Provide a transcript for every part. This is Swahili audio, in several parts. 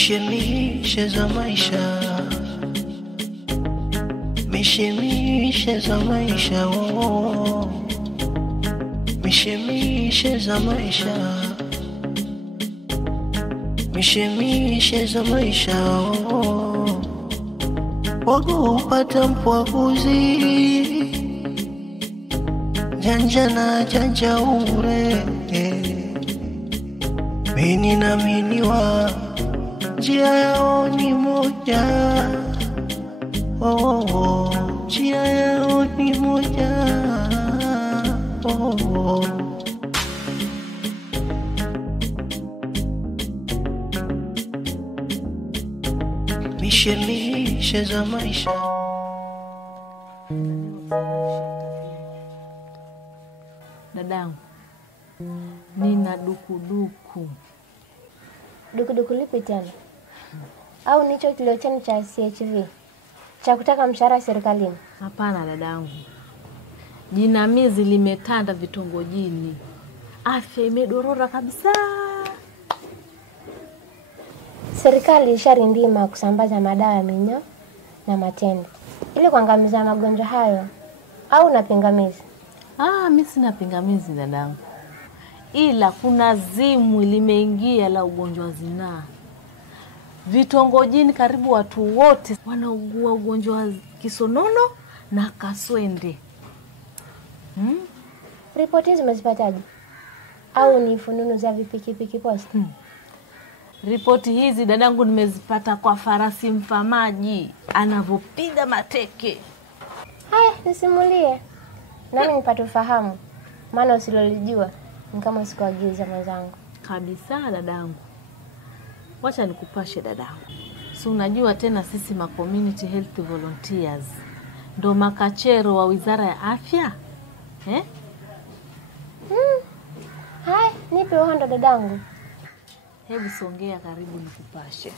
Mishemishe za maisha, mishemishe za maisha, oh. Mishemishe za maisha, mishemishe za maisha, oh. Wago upata mpwaguzi, janja na janja ure, mini na miniwa, njia yao ni moja, oh, oh. Njia yao ni moja, oh, oh. Mishemishe za maisha. Dadangu, nina dukuduku. Dukuduku lipi tena? Au nicho kilio chenu cha CHV? Cha kutaka mshahara serikalini? Hapana dadangu. Jinamizi limetanda vitongojini. Afya imedorora kabisa. Serikali isharindima kusambaza madawa ya minyoo na matende ili kuangamiza magonjwa hayo, au na pingamizi? Mimi sina pingamizi dadangu. Ila kuna zimwi limeingia la ugonjwa wa zinaa. Vitongojini karibu watu wote wanaugua ugonjwa wa kisonono na kaswende. Ripoti zimezipataje? Au ni fununu za vipikipiki post? Ripoti hizi dadangu nimezipata kwa farasi mfamaji anavopiga mateke. Haya, nisimulie nami nipate ufahamu, maana usilolijua ni kama sikuagiza mwenzangu. Kabisa dadangu. Wacha nikupashe dadangu. So unajua tena sisi ma community health volunteers ndo makachero wa Wizara ya Afya? Haya, nipe uhondo dadangu. Hebu songea karibu nikupashe.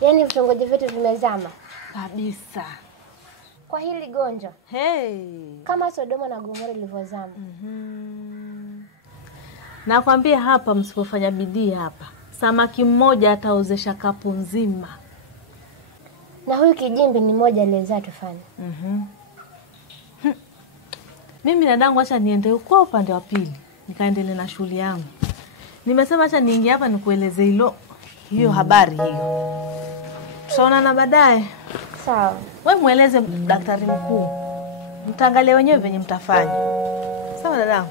Yaani vitongoji vyetu vimezama kabisa kwa hili gonjwa. Kama Sodoma na Gomora ilivyozama. Nakwambia hapa msipofanya bidii hapa, samaki mmoja ataozesha kapu nzima. Na huyu kijimbi ni moja aliyezaa tufani. Mimi dadangu acha niende huko upande wa pili, nikaendelee na shughuli yangu. Nimesema acha niingie hapa nikueleze hiyo habari hiyo. Tutaonana baadaye. Sawa. Wewe mueleze daktari mkuu. Mtaangalia wenyewe venye mtafanya. Sawa dadangu?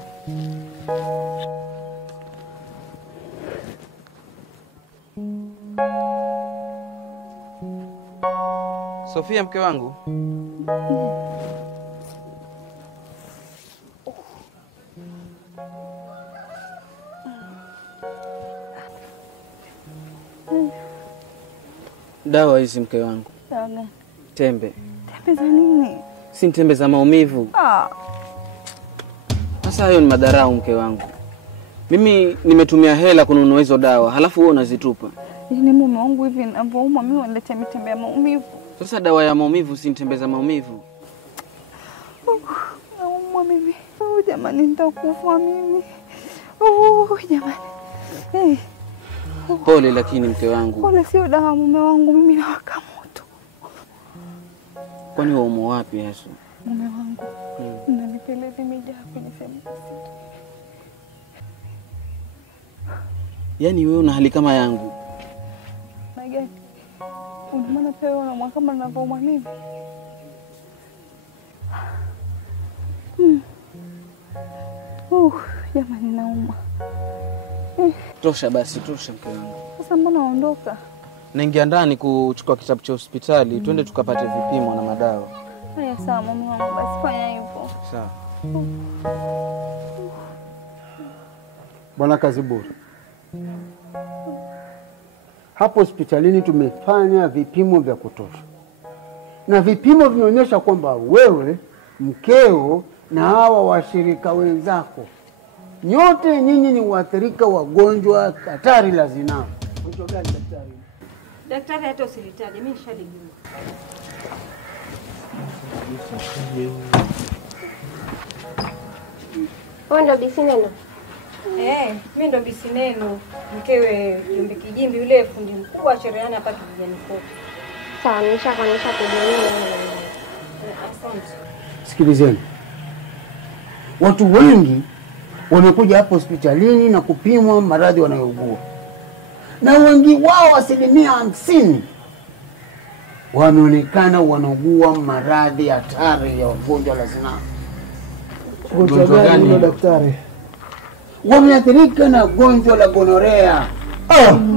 Sofia mke wangu. Dawa hizi mke wangu. Dawa. Tembe. Tembe za nini? Si tembe za maumivu. Sasa hayo ni madharau mke wangu. Mimi nimetumia hela kununua hizo dawa, halafu wewe unazitupa. Yaani mume wangu hivi ninapouma mimi unaletea mitembe ya maumivu. Sasa dawa ya maumivu si tembe za maumivu. Naumwa mimi. Jamani nitakufa mimi. Jamani. Pole lakini mke wangu. Pole sio dawa mume wangu, mimi nawaka moto. Kwani waumo wapi Yesu? Mume wangu. Unanipeleka mija kwenye sehemu. Yaani wewe una hali kama yangu. Magani. Unamana pia unamwa kama ninavyoumwa mimi. Jamani nauma. Tosha basi, tosha mke wangu. Sasa mbona unaondoka? Naingia ndani kuchukua kitabu cha hospitali, twende tukapate vipimo na madawa. Haya sawa mume wangu, basi fanya hivyo. Sawa. Bwana Kaziburi. Hapo hospitalini tumefanya vipimo vya kutosha. Na vipimo vinaonyesha kwamba wewe, mkeo na hawa washirika wenzako nyote nyinyi ni waathirika wagonjwa hatari la zinaa. Ugonjwa gani daktari? Daktari hata usilitaje, mimi nishalijua. Wewe ndo bisineno. Mimi ndo Bisineno, mkewe Jombe Kijimbi yule fundi mkubwa cherehani hapa kijijini kote. Sawa, nishakuonyesha kujua. Asante. Sikilizeni, watu wengi wamekuja hapo hospitalini na kupimwa maradhi wanayougua, na wengi wao 50% wameonekana wanaugua maradhi hatari ya ugonjwa la zinaa. Ugonjwa gani huo daktari? Wameathirika na gonjwa la gonorea.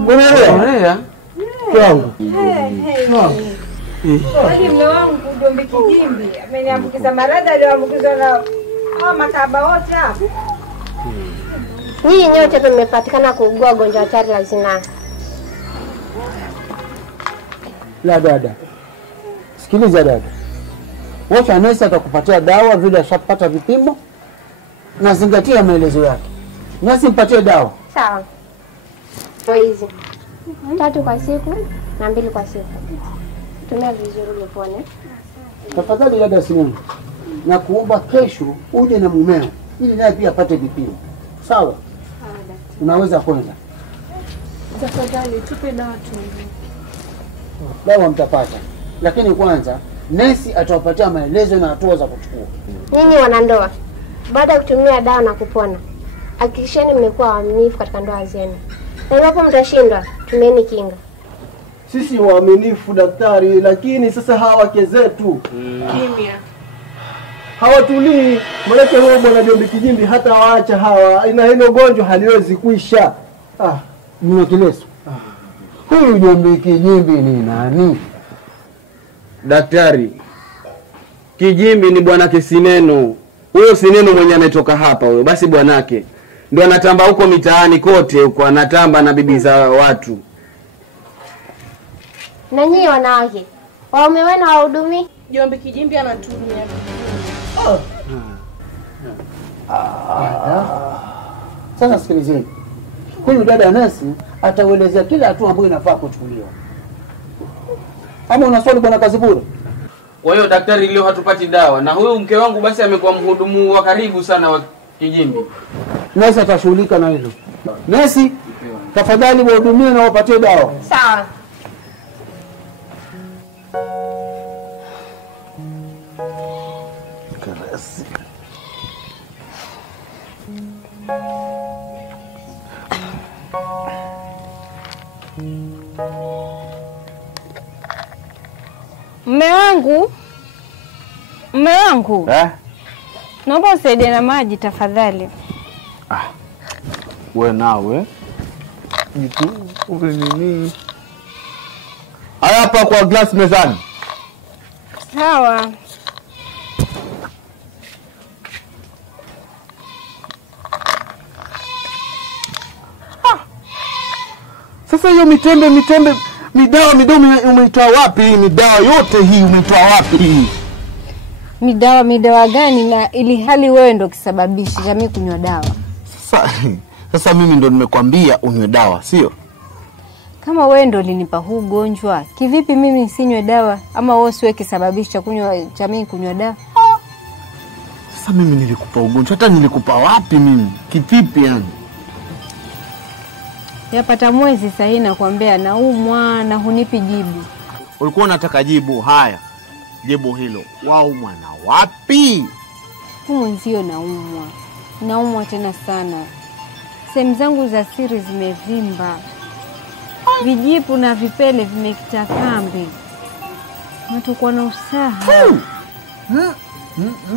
Gonorea? Kwangu. Kwani mume wangu Jombe Kijimbi ameniambukiza maradhi aliyoambukizwa na makahaba wote hapo. Nyinyi nyote tumepatikana kuugua gonjwa hatari la zinaa. La dada, sikiliza dada, wacha nesi atakupatia dawa vile ashapata vipimo, na zingatia maelezo yake. Nesi mpatie dawa. Sawa. Kwa hizi 3 kwa siku na 2 kwa siku. Tumia vizuri upone. Tafadhali dada Sinema, na kuomba kesho uje na mumeo ili naye pia apate vipimo. Sawa? Unaweza kwenda. Tafadhali tupe dawa tu. Dawa mtapata, lakini kwanza nesi atawapatia maelezo na hatua za kuchukua. Nyinyi wanandoa, baada ya kutumia dawa na kupona, hakikisheni mmekuwa waaminifu katika ndoa zenu. Na iwapo mtashindwa, tumieni kinga. Sisi waaminifu daktari, lakini sasa hawa wake zetu Kimya. hawatulii. Maana huyo bwana Jombe Kijimbi hata waacha hawa, ina hilo gonjwa haliwezi kuisha. Ni Kileso. Huyu Jombe Kijimbi ni nani? Daktari, Kijimbi ni bwanake Sineno. Huyo Sineno mwenye anatoka hapa huyo, basi bwanake ndio anatamba huko mitaani kote huko, anatamba na bibi za watu. Na nyinyi wanawake, waume wenu wahudumi? Jombe Kijimbi anatumia. Sasa sikilizeni, huyu dada nesi atauelezea kila hatua ambayo inafaa kuchukuliwa. Ama una swali bwana Kazibura? Kwa hiyo daktari, leo hatupati dawa, na huyu mke wangu basi amekuwa mhudumu wa karibu sana wa Kijimbi. Nesi atashughulika na hilo. Nesi, tafadhali wahudumie na wapatie dawa. Sawa. Mume wangu. Naomba usaidie na maji tafadhali. We nawe jitu nini? Haya hapa kwa glass mezani. Sawa. Sasa hiyo mitembe midawa midomo umeitoa wapi? Ni dawa yote hii umeitoa wapi hii? Midawa gani, na ili hali wewe ndo kisababishi jamii kunywa dawa? Sasa mimi ndo nimekwambia unywe dawa, sio? Kama wewe ndo ulinipa huu ugonjwa, kivipi mimi nisinywe dawa? Ama wewe siwe kisababishi cha kunywa jamii kunywa dawa? Sasa mimi nilikupa ugonjwa, hata nilikupa wapi mimi? Kivipi yani? Yapata mwezi sahihi nakwambia naumwa na hunipi jibu. Ulikuwa unataka jibu, haya. Jibu hilo. Waumwa na wapi? Mwenzio naumwa tena sana. Sehemu zangu za siri zimevimba. Vijipu na vipele vimekita kambi. Natakuwa na usaha.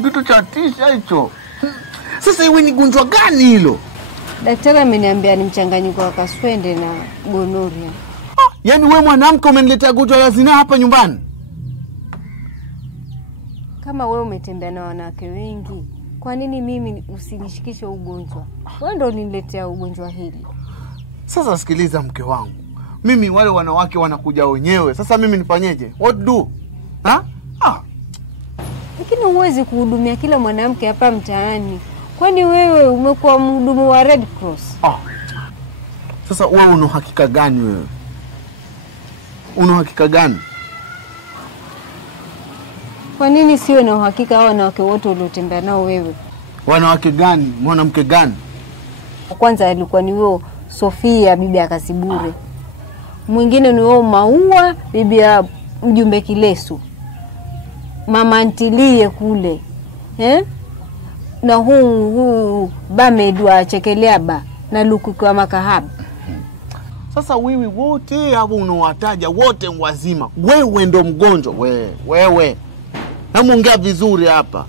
Kitu cha tisha hicho. Sasa iwe ni gonjwa gani hilo? Daktari ameniambia ni mchanganyiko wa kaswende na gonoria. Yaani wewe mwanamke umeniletea gonjwa la zinaa hapa nyumbani? Kama wewe umetembea na wanawake wengi, kwa nini mimi usinishikishe ugonjwa? Wewe ndio uniletea ugonjwa hili. Sasa sikiliza mke wangu. Mimi wale wanawake wanakuja wenyewe. Sasa mimi nifanyeje? What do? Lakini huwezi kuhudumia kila mwanamke hapa mtaani. Kwani wewe umekuwa mhudumu wa Red Cross? Sasa wewe una uhakika gani wewe? Una uhakika gani? Kwa nini siwe na uhakika hao wanawake wote uliotembea nao wewe? Wanawake gani? Mwanamke gani? Kwanza alikuwa ni huyo Sofia bibi ya Kasibure. Mwingine ni huyo Maua bibi ya Mjumbe Kilesu. Mama Ntilie kule. Na huu Bamed wa Chekeleaba na Luku kwa Makahaba. Sasa wewe wote hao unawataja wote wazima. Wewe ndo mgonjwa wewe. Hebu ongea vizuri hapa.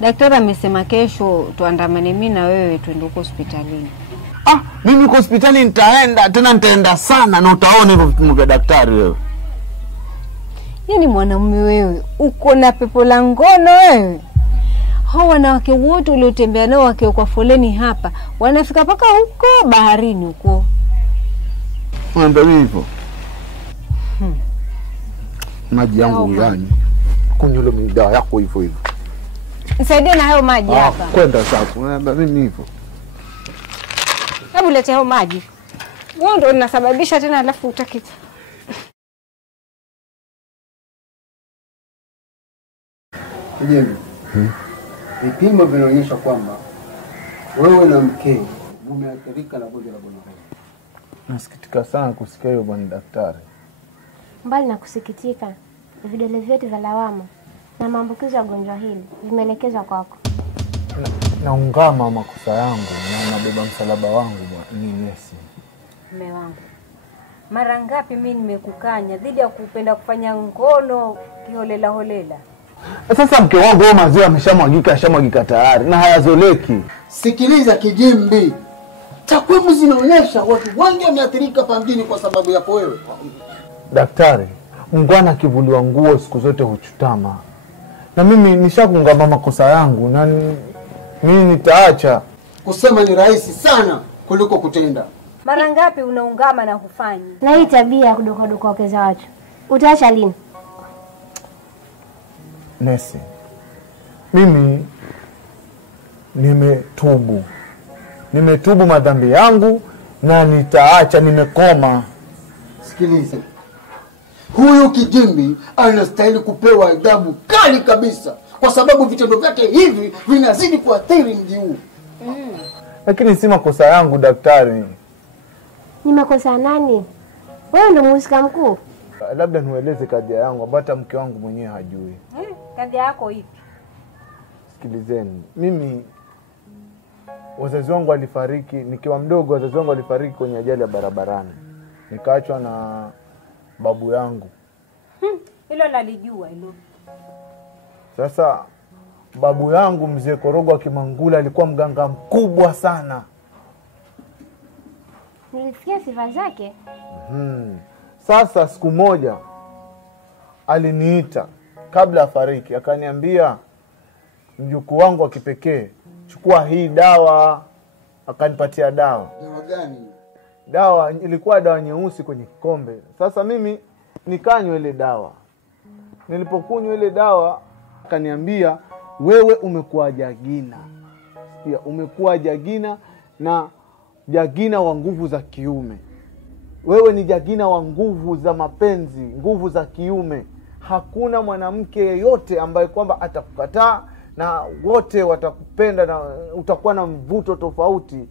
Daktari amesema kesho tuandamane mimi na wewe twende huko hospitalini. Mimi huko hospitali nitaenda sana na utaona hivyo vipimo vya daktari wewe. Yini mwanamume wewe, uko na pepo la ngono wewe. Hao wanawake wote uliotembea nao wakiwa kwa foleni hapa, wanafika paka huko baharini huko. Mwambie hivyo. Maji yangu yani. Kunywa ile midawa yako hivyo hivyo. Nisaidie na hayo maji hapa. Kwenda sasa. Mimi hivyo. Hebu lete hayo maji. Wewe ndio unasababisha tena alafu utaki. Kijembe. Vipimo vinaonyesha kwamba wewe na mkeo mmeathirika na gonjwa la gonorea. Nasikitika sana kusikia hiyo bwana daktari. Mbali na kusikitika, vidole vyote vya lawama na maambukizo ya gonjwa hili vimeelekezwa kwako. Naungama makosa yangu na nabeba msalaba wangu ni Nesi. Mume wangu, mara ngapi mimi nimekukanya dhidi ya kupenda kufanya ngono kiholela holela? Sasa mke wangu wao maziwa ameshamwagika tayari na hayazoleki. Sikiliza Kijimbi. Takwimu zinaonyesha watu wengi wameathirika hapa mjini kwa sababu yako wewe. Daktari, mngwana kivuliwa nguo siku zote huchutama. Na mimi nishakuungama makosa yangu na mimi nitaacha. Kusema ni rahisi sana kuliko kutenda. Mara ngapi unaungama na hufanyi? Na hii tabia ya kudokodokokeza watu, utaacha lini? Nesi, mimi nimetubu madhambi yangu na nitaacha, nimekoma. Sikiliza. Huyu Kijimbi anastahili kupewa adhabu kali kabisa kwa sababu vitendo vyake hivi vinazidi kuathiri mji huu. Lakini si makosa yangu daktari. Ni makosa nani? Wewe ndio mhusika mkuu. Labda nieleze kadhia yangu ambayo hata mke wangu mwenyewe hajui. Kadhia yako ipi? Sikilizeni. Mimi wazazi wangu walifariki nikiwa mdogo, wazazi wangu walifariki kwenye ajali ya barabarani. Nikaachwa na babu yangu. Hilo nalijua hilo. Sasa babu yangu mzee Korogo wa Kimangula alikuwa mganga mkubwa sana. Nilisikia sifa zake. Sasa siku moja aliniita kabla afariki, akaniambia mjukuu wangu wa kipekee, chukua hii dawa. Akanipatia dawa. Dawa gani? Dawa ilikuwa dawa nyeusi kwenye kikombe. Sasa mimi nikanywa ile dawa. Nilipokunywa ile dawa akaniambia, wewe umekuwa jagina. Sikia, umekuwa jagina na jagina wa nguvu za kiume. Wewe ni jagina wa nguvu za mapenzi, nguvu za kiume. Hakuna mwanamke yeyote ambaye kwamba atakukataa na wote watakupenda na utakuwa na mvuto tofauti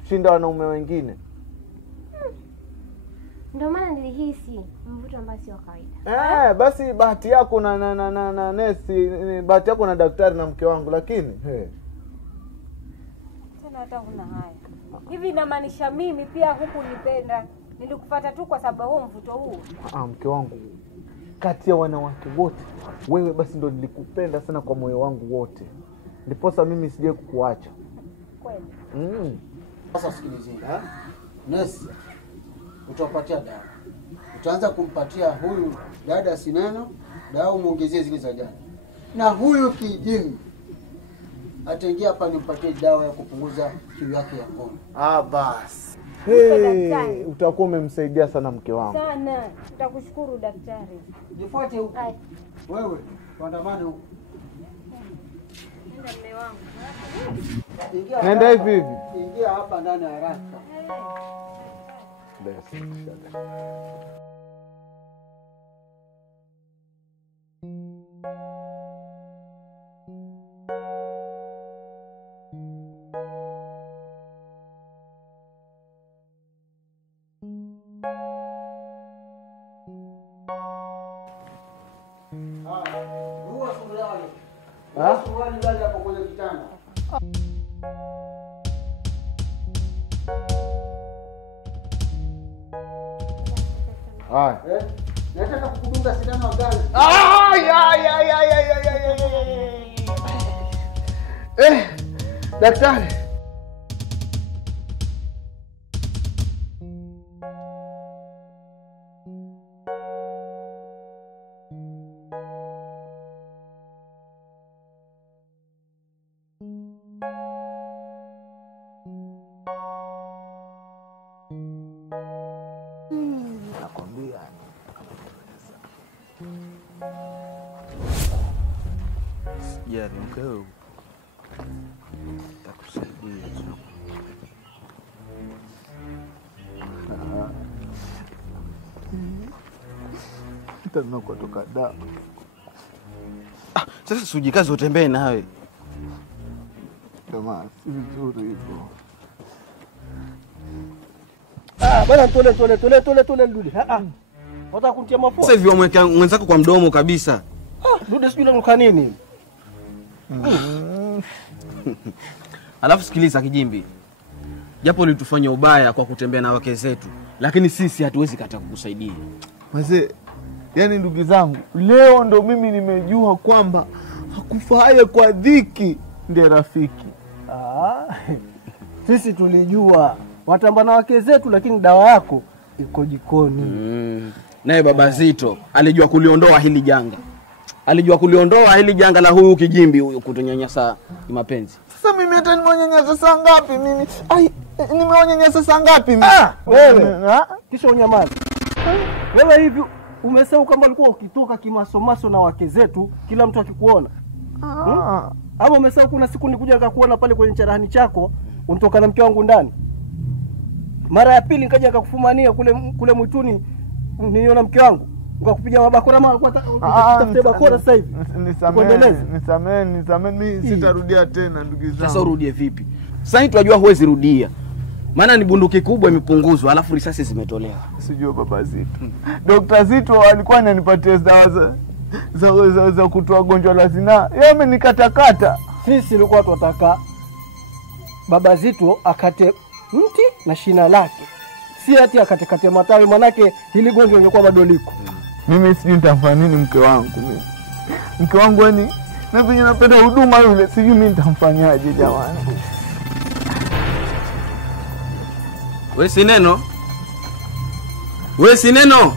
kushinda wanaume wengine. Ndio maana nilihisi mvuto ambao sio kawaida. Basi bahati yako na Nesi, bahati yako na daktari na mke wangu, lakini tena hata huna haya. Hivi inamaanisha mimi pia huku nipenda, nilikufuata tu kwa sababu huo mvuto huu? Mke wangu, kati ya wanawake wote wewe basi ndo nilikupenda sana kwa moyo wangu wote. Ndiposa mimi sije kukuacha. Kweli? Sasa sikilizeni, Nesi, utapatia dawa. Utaanza kumpatia huyu dada Sineno dawa, umuongezie zile za jana. Na huyu Kijimbi ataingia hapa nimpatie dawa ya kupunguza kiu yake ya ngono. Basi. Utakuwa umemsaidia sana mke wangu. Sana. Nitakushukuru daktari. Jifuate huko. Wewe, tuandamane huko. Nenda mume wangu. Nenda hivi. Ingia hapa ndani haraka. Vua suruali. Vua suruali ndani hapo kwenye kitanda. Haya. Nataka kukudunga sindano gani? Daktari. Nakwambia. Sijali mkeo. Takusaidia tu. Tena kutoka da. Sasa sujikazi utembee nawe. Kama si vizuri hivyo. Bwana tole Dude. Wataka kuntia mafua? Sasa hivi wamweka mwenzako kwa mdomo kabisa. Dude sijui unanuka nini? Alafu sikiliza Kijimbi. Japo ulitufanya ubaya kwa kutembea na wake zetu, lakini sisi hatuwezi kata kukusaidia. Mzee, yani ndugu zangu, leo ndo mimi nimejua kwamba hakufaye kwa dhiki ndiye rafiki. Sisi tulijua watamba na wake zetu, lakini dawa yako iko jikoni. Naye Baba Zito alijua kuliondoa hili janga. Alijua kuliondoa hili janga la huyu Kijimbi huyu kutonyanyasa mapenzi. Sasa mimi hata nimeonyanyasa saa ngapi mimi? Nimeonyanyasa saa ngapi mimi? Wewe, kisha unyamaza. Wewe hivi umesahau kwamba ulikuwa ukitoka kimasomaso na wake zetu kila mtu akikuona? Ama umesahau kuna siku nikuja nikakuona pale kwenye charahani chako unatoka na mke wangu ndani? Mara ya pili nikaja nikakufumania kule mwituni niona mke wangu. Ukakupiga mabakora mara kwa tafuta bakora sasa hivi. Nisameni mimi sitarudia tena ndugu zangu. Sasa urudie vipi? Sasa hivi tunajua huwezi rudia. Maana ni bunduki kubwa imepunguzwa alafu risasi zimetolewa. Sijui Baba Zito. Dr. Zito alikuwa ananipatia dawa za kutoa gonjwa la zinaa. Yeye amenikatakata. Sisi tulikuwa tunataka Baba Zito akate mti na shina lake. Si ati akatekate matawi, manake hili gonjwa lingekuwa bado liko. Mimi sijui nitamfanya nini mke wangu mimi. Mke wangu yani na venye napenda huduma yule, sijui mimi nitamfanyaje jamani. Wewe si neno? Wewe si neno?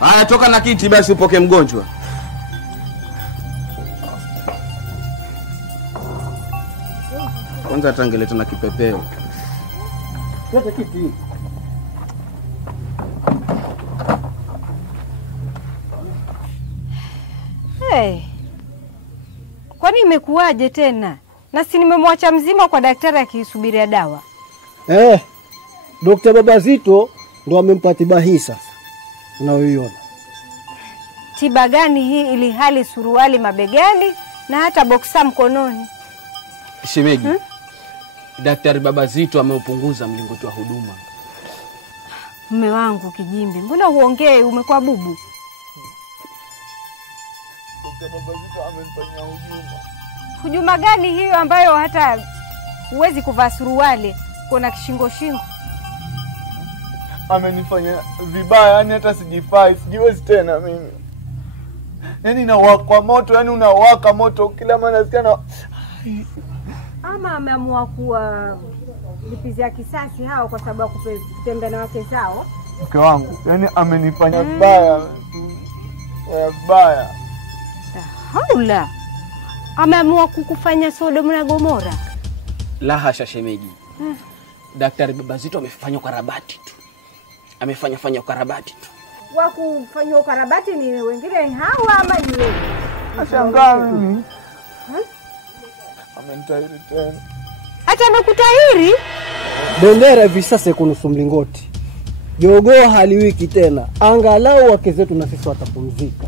Haya toka na kiti basi upoke mgonjwa. Kwanza tangeleta na kipepeo. Leta kiti. Kwani imekuwaje tena? Na si nimemwacha mzima kwa daktari akisubiria dawa. Dr. Baba Zito ndo amempa tiba hii sasa. Unaoiona. Tiba gani hii ili hali suruali mabegani na hata boksa mkononi? Shemeji. Daktari Baba Zito ameupunguza mlingoti wa huduma. Mume wangu Kijimbi, mbona huongei umekuwa bubu? Dr. Baba Zito amenifanyia hujuma. Hujuma gani hiyo ambayo hata huwezi kuvaa suruali kuna kishingo shingo? Amenifanya vibaya, yani hata sijifai, sijiwezi tena mimi. Yani nawaka moto, yani unawaka moto kila mara nasikia na Ama ameamua kuwa lipizia kisasi hao kwa sababu kutembea na wake zao. mke wangu, yani amenifanya vibaya. Vibaya. Haula. Ameamua kukufanya Sodom na Gomora. La hasha shemeji. Daktari Baba Zito amefanya ukarabati tu. Amefanya ukarabati tu. Wa kufanya ukarabati ni wengine hawa ama ni wewe? Nashangaa mimi. Amenitahiri tena. Hata amekutahiri? Bendera hivi sasa iko nusu mlingoti. Jogoo haliwiki tena. Angalau wake zetu na sisi watapumzika.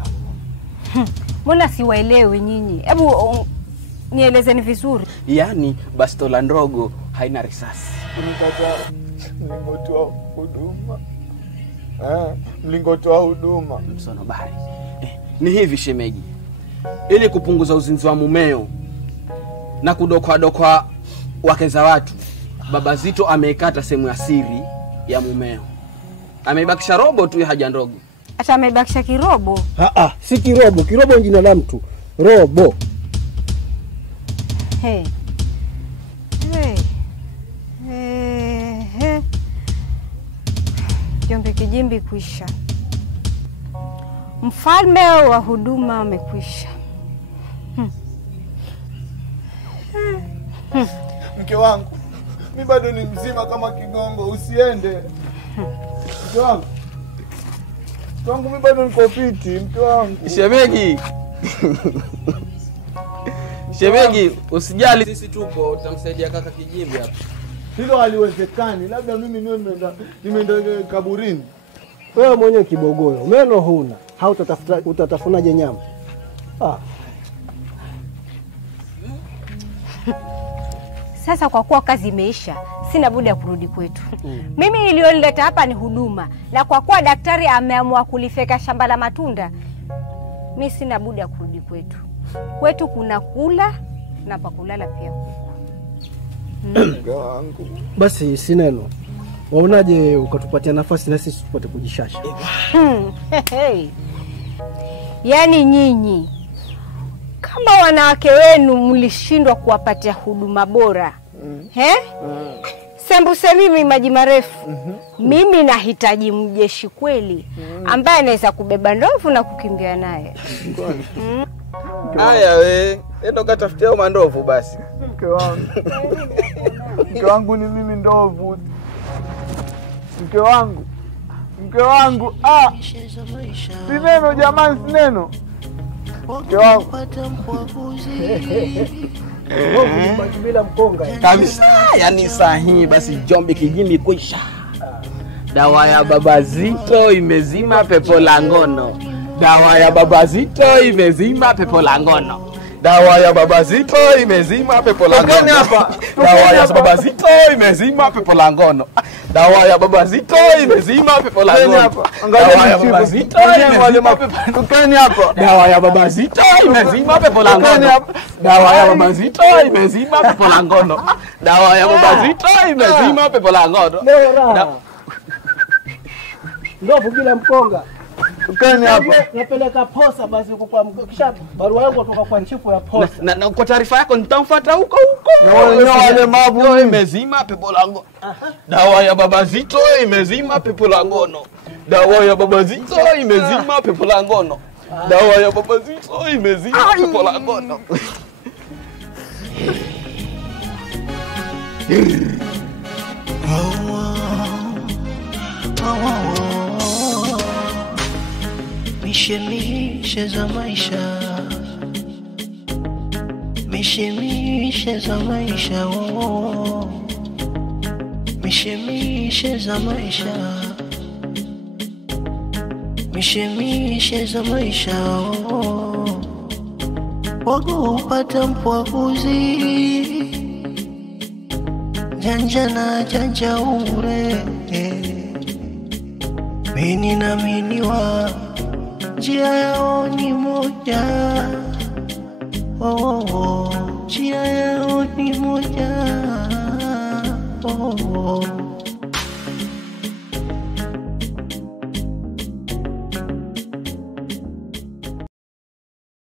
Mbona siwaelewi nyinyi? Hebu nielezeni vizuri. Yaani bastola ndogo haina risasi. Unataka mlingoti wa huduma. Mlingoti wa huduma. Msonobari. Ni hivi shemeji, ili kupunguza uzinzi wa mumeo na kudokwa wake za watu, baba Zito ameikata sehemu ya siri ya mumeo. Ameibakisha robo tu ya haja ndogo. Hata ameibakisha kirobo. Si kirobo. Kirobo ni jina la mtu. Robo. Hey. Jombe Kijimbi kuisha. Mfalme wa huduma amekwisha. Mke wangu, mimi bado ni mzima kama kigongo, usiende. Mke wangu. Mke wangu, mimi bado niko fiti, mke wangu. Shemeji. Shemeji, usijali, sisi tupo, tutamsaidia kaka Kijimbi hapa. Hilo haliwezekani. Labda mimi niwe nimeenda kaburini. Wewe mwenyewe kibogoyo, meno huna. Utatafunaje nyama? Sasa kwa kuwa kazi imeisha, sina budi ya kurudi kwetu. Mimi nilionileta hapa ni huduma, na kwa kuwa daktari ameamua kulifeka shamba la matunda, mimi sina budi ya kurudi kwetu. Kwetu kuna kula na pa kulala pia. Basi si neno. Waonaje ukatupatia nafasi na sisi tupate kujishasha? Yaani nyinyi kama wanawake wenu mlishindwa kuwapatia huduma bora. Sembuse mimi maji marefu. Mimi nahitaji mjeshi kweli ambaye anaweza kubeba ndovu na kukimbia naye. Haya we, endo katafutia mandovu basi. Mke wangu. Mke wangu ni mimi ndovu. Mke wangu. Mke wangu. Si neno jamani, si neno. Mke wangu. Bila mkonga. Kabisa, yani sahihi basi Jombe Kijimbi kuisha. Dawa ya baba Zito imezima pepo la ngono. Dawa ya baba Zito imezima pepo la ngono. Dawa ya baba Zito imezima pepo la ngono. Dawa ya baba Zito imezima pepo la ngono. Dawa ya baba Zito imezima pepo la ngono. Dawa ya baba Zito imezima pepo. Tukeni hapa. Dawa ya baba Zito imezima pepo la ngono. Dawa ya baba Zito imezima pepo la ngono. Dawa ya baba Zito imezima pepo la ngono. Ndovu bila mkonga. Tukeni hapa. Napeleka posa basi kwa kisha barua yangu kutoka kwa chifu ya posa. Na kwa taarifa yako nitamfuata huko. Na wale mabu imezima pepo la ngono. Dawa ya baba Zito imezima pepo la ngono. Dawa ya baba Zito imezima pepo la ngono. Dawa ya baba Zito imezima pepo la ngono. Mishemishe za maisha, mishemishe za maisha, mishemishe za maisha, mishemishe za maisha, wagoupata mpwakuzi, janja na janja ure, mini na miniwa, njia yao ni moja, njia yao ni moja,